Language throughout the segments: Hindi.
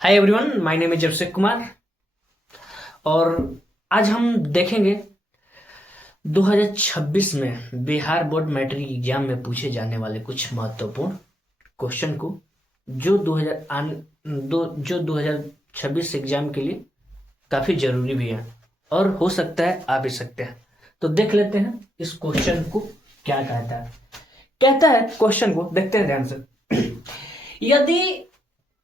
Hi everyone, my name is Abhishek Kumar और आज हम देखेंगे 2026 में बिहार बोर्ड मैट्रिक एग्जाम में पूछे जाने वाले कुछ महत्वपूर्ण क्वेश्चन को जो 2026 एग्जाम के लिए काफी जरूरी भी है और हो सकता है आ भी सकते हैं। तो देख लेते हैं इस क्वेश्चन को क्या कहता है। कहता है क्वेश्चन को देखते हैं ध्यान से। यदि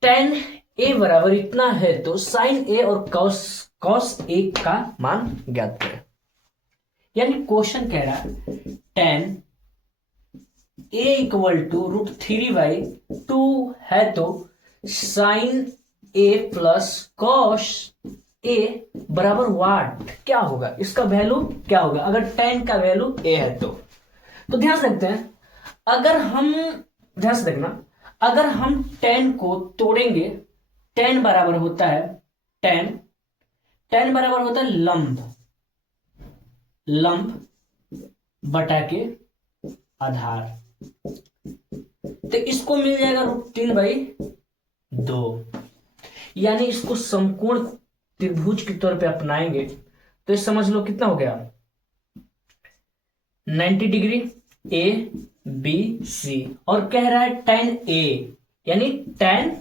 tan ए बराबर इतना है तो साइन ए और कॉस कॉस ए का मान ज्ञात करें। यानी क्वेश्चन कह रहा है tan ए इक्वल टू √3/2 है तो sign A plus cos A बराबर वाट क्या होगा, इसका वैल्यू क्या होगा अगर tan का वैल्यू ए है तो ध्यान से देखते हैं। अगर हम ध्यान से देखना, अगर हम tan को तोड़ेंगे, tan बराबर होता है tan बराबर होता है लंब बटा के आधार। तो इसको मिल जाएगा √3/2। यानी इसको समकोण त्रिभुज के तौर पे अपनाएंगे तो ये समझ लो कितना हो गया 90 डिग्री ए बी सी। और कह रहा है tan ए, यानी tan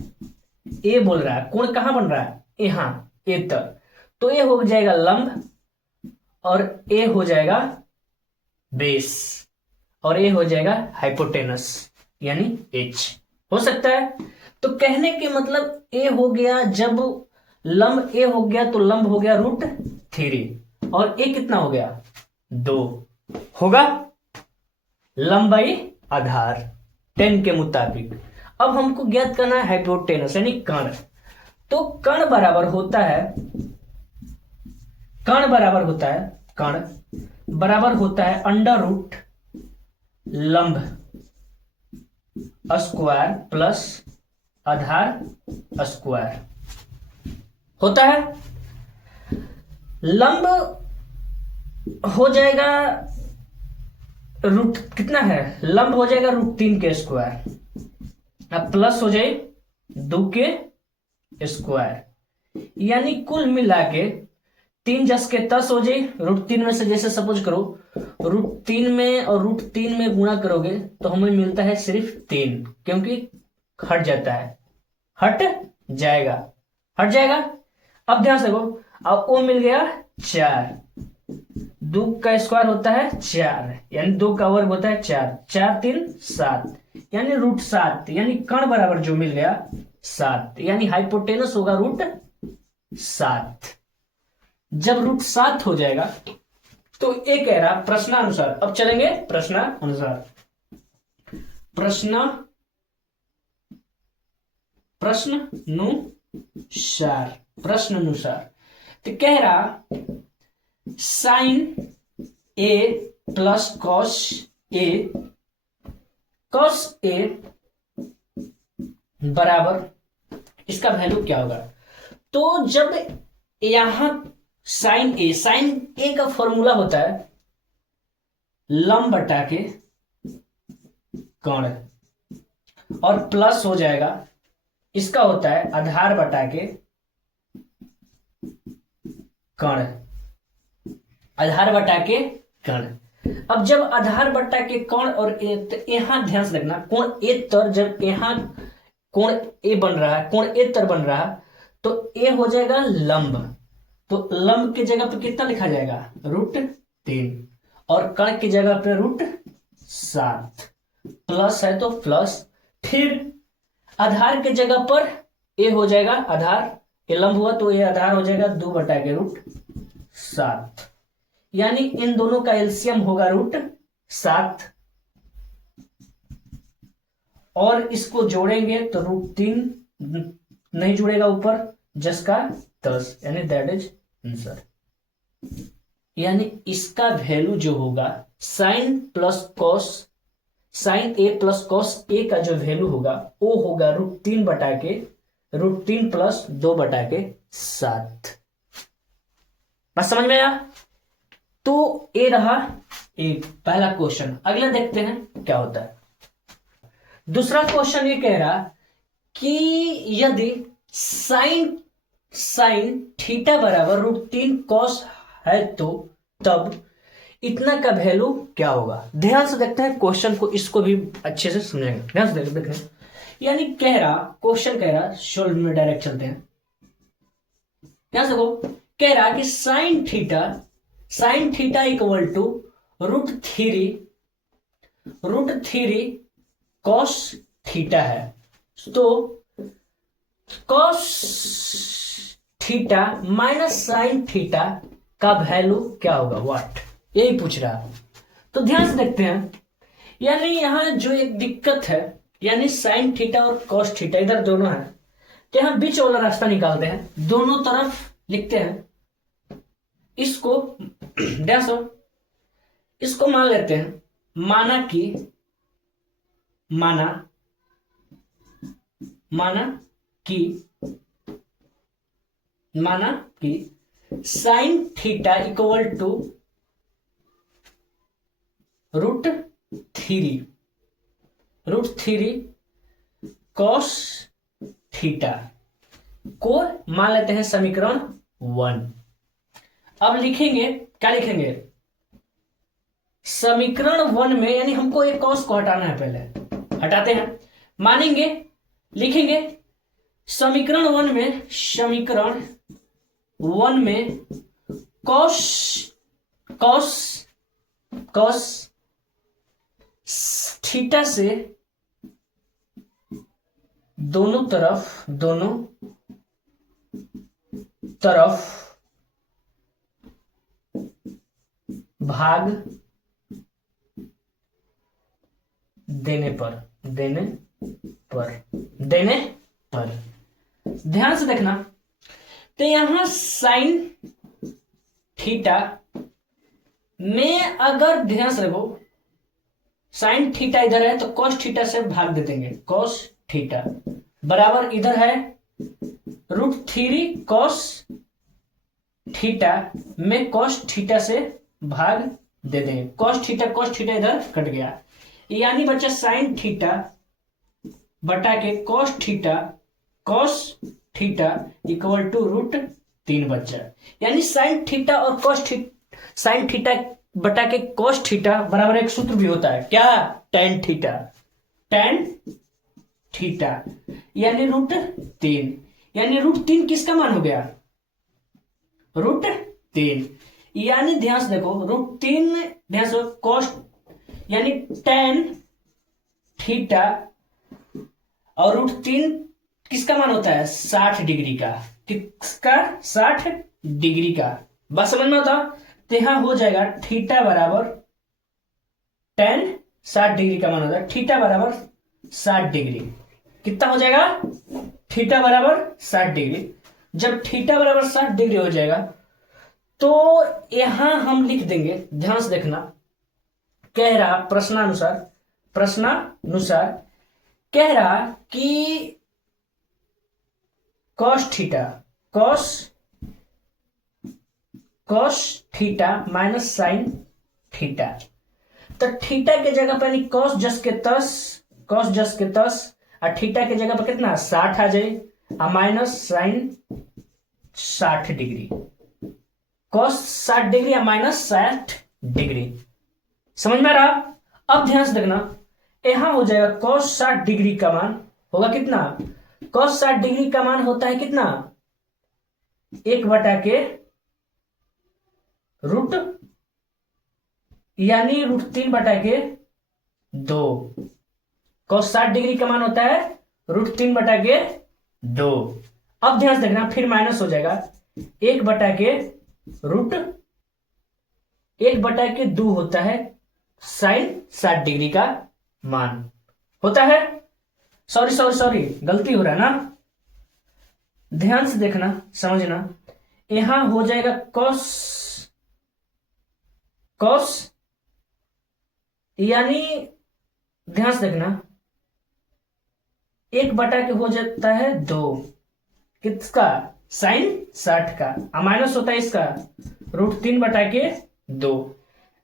ए बोल रहा है कोण कहां बन रहा है यहां ए तक, तो ए हो जाएगा लंब और ए हो जाएगा बेस और ए हो जाएगा हाइपोटेनस यानी एच हो सकता है। तो कहने के मतलब ए हो गया, जब लंब ए हो गया तो लंब हो गया √3 और ए कितना हो गया 2 होगा लंबाई आधार tan के मुताबिक। अब हमको ज्ञात करना है हाइपोटेनस यानी कर्ण। तो कर्ण बराबर होता है √ लंब स्क्वायर प्लस आधार स्क्वायर होता है। लंब हो जाएगा रूट कितना है, लंब हो जाएगा √3 के स्क्वायर, अब प्लस हो जाए 2 के स्क्वायर, यानी कुल मिला के 3 × 10 हो जाए। √3 में से जैसे सपोज करो √3 में और √3 में गुणा करोगे तो हमें मिलता है सिर्फ 3, क्योंकि हट जाता है, हट जाएगा। अब ध्यान से देखो, अब वो मिल गया 4, 2 का स्क्वायर होता है 4 यानी 2 का वर्ग होता है 4, 4 3 7 यानी √7, यानी कर्ण बराबर जो मिल गया 7, यानी हाइपोटेनस होगा √7। जब √7 हो जाएगा तो ये कह रहा प्रश्नानुसार। अब चलेंगे प्रश्नानुसार। प्रश्नानुसार तो कह रहा sign A plus cos A बराबर इसका वैल्यू क्या होगा। तो जब यहां साइन ए का फॉर्मूला होता है लंब बटा के कर्ण और प्लस हो जाएगा, इसका होता है आधार बटा के कर्ण, अब जब आधार बट्टा के कोण और यहां ध्यान से रखना कोण ए तर, जब यहां कोण ए बन रहा है, कोण ए तर बन रहा तो ए हो जाएगा लंब, तो लंब की जगह पे कितना लिखा जाएगा √3 और कर्ण की जगह पे √7, प्लस है तो प्लस, फिर आधार की जगह पर ए हो जाएगा आधार, ये लंब हुआ तो ये आधार हो जाएगा 2 बटा के √7, यानी इन दोनों का एलसीएम होगा √7 और इसको जोड़ेंगे तो √3 नहीं जुड़ेगा ऊपर, जिसका 10 यानी दैट इज आंसर। यानी इसका वैल्यू जो होगा sign A plus cos A का जो वैल्यू होगा वो होगा √3 बटा के √3 + 2 बटा के 7। बस समझ में आया। तो ये रहा एक पहला क्वेश्चन। अगला देखते हैं क्या होता है। दूसरा क्वेश्चन ये कह रहा कि यदि साइन साइन थीटा बराबर √3 कॉस है तो तब इतना का वैल्यू क्या होगा। ध्यान से देखते हैं क्वेश्चन को, इसको भी अच्छे से समझेंगे। ध्यान से देखते हैं, यानी क्वेश्चन कह रहा, सोल्व में डायरेक्ट चलते हैं। ध्यान से देखो, कह रहा कि sine theta equal to √3 cos theta है। तो cos theta minus sine theta का वैल्यू क्या होगा, व्हाट, यही पूछ रहा है। तो ध्यान से देखते हैं, यानी यहां जो एक दिक्कत है, यानी साइन थीटा और कॉस थीटा इधर दोनों है, तो यहां बीच वाला रास्ता निकालते हैं, दोनों तरफ लिखते हैं इसको। ध्यान से इसको मान लेते हैं, माना कि sine theta equal to √3 cos theta को मान लेते हैं समीकरण 1। अब लिखेंगे, क्या लिखेंगे, समीकरण 1 में, यानी हमको एक कॉस को हटाना है, पहले हटाते हैं, मानेंगे, लिखेंगे समीकरण 1 में कॉस थीटा से दोनों तरफ भाग देने पर ध्यान से देखना, तो यहां साइन थीटा में अगर ध्यान से रखो, साइन थीटा इधर है तो कॉस थीटा से भाग दे देंगे, कॉस थीटा बराबर इधर है √3 कॉस थीटा में कॉस थीटा से भाग दे देंगे, कॉस थीटा इधर कट गया, यानी बच्चा साइन थीटा बटा के कॉस थीटा इक्वल टू √3 बच्चा, यानी साइन थीटा और साइन थीटा बटा के कॉस थीटा बराबर एक सूत्र भी होता है, क्या, tan थीटा यानी √3, यानी √3 किसका मान हो गया, √3, यानी ध्यान से देखो √3, ध्यान से कॉस यानी tan थीटा और √3 किसका मान होता है, 60 डिग्री का, किसका, 60 डिग्री का, बस समझ में होता। तो यहां हो जाएगा थीटा बराबर tan 60 डिग्री का मान होता है, थीटा बराबर 60 डिग्री, कितना हो जाएगा, थीटा बराबर 60 डिग्री। जब थीटा बराबर 60 डिग्री हो जाएगा तो यहां हम लिख देंगे, ध्यान से देखना, कह रहा प्रश्नानुसार कह रहा कि cos theta minus sine theta, तो थीटा के जगह पर cos जस के तस और थीटा के जगह पर कितना 60 आ जाए और minus sine 60 degree, cos 60 degree या माइनस 60 डिग्री, समझ में आ रहा। अब ध्यान से देखना, यहां हो जाएगा cos 60 डिग्री का मान होगा कितना, cos 60 डिग्री का मान होता है कितना, 1 बटा के रूट, यानी √3 बटा के 2, cos 60 डिग्री का मान होता है √3 बटा के 2। अब ध्यान से देखना, फिर माइनस हो जाएगा, 1 बटा के 2 होता है साइन 60 डिग्री का मान होता है, सॉरी गलती हो रहा है ना, ध्यान से देखना, समझना, यहां हो जाएगा cos यानी ध्यान से देखना, 1 बटा के हो जाता है 2, किसका, साइन 60 का, माइनस होता है इसका √3 बटा के 2।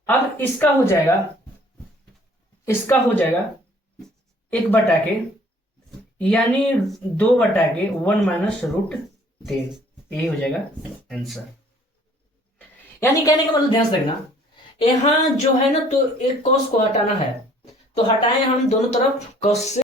अब इसका हो जाएगा 1 बटा के, यानी 2/1 - √3, यही हो जाएगा आंसर। यानी कहने का मतलब ध्यान से रखना, यहाँ जो है ना, तो एक कॉस को हटाना है, तो हटाएं हम दोनों तरफ कॉस से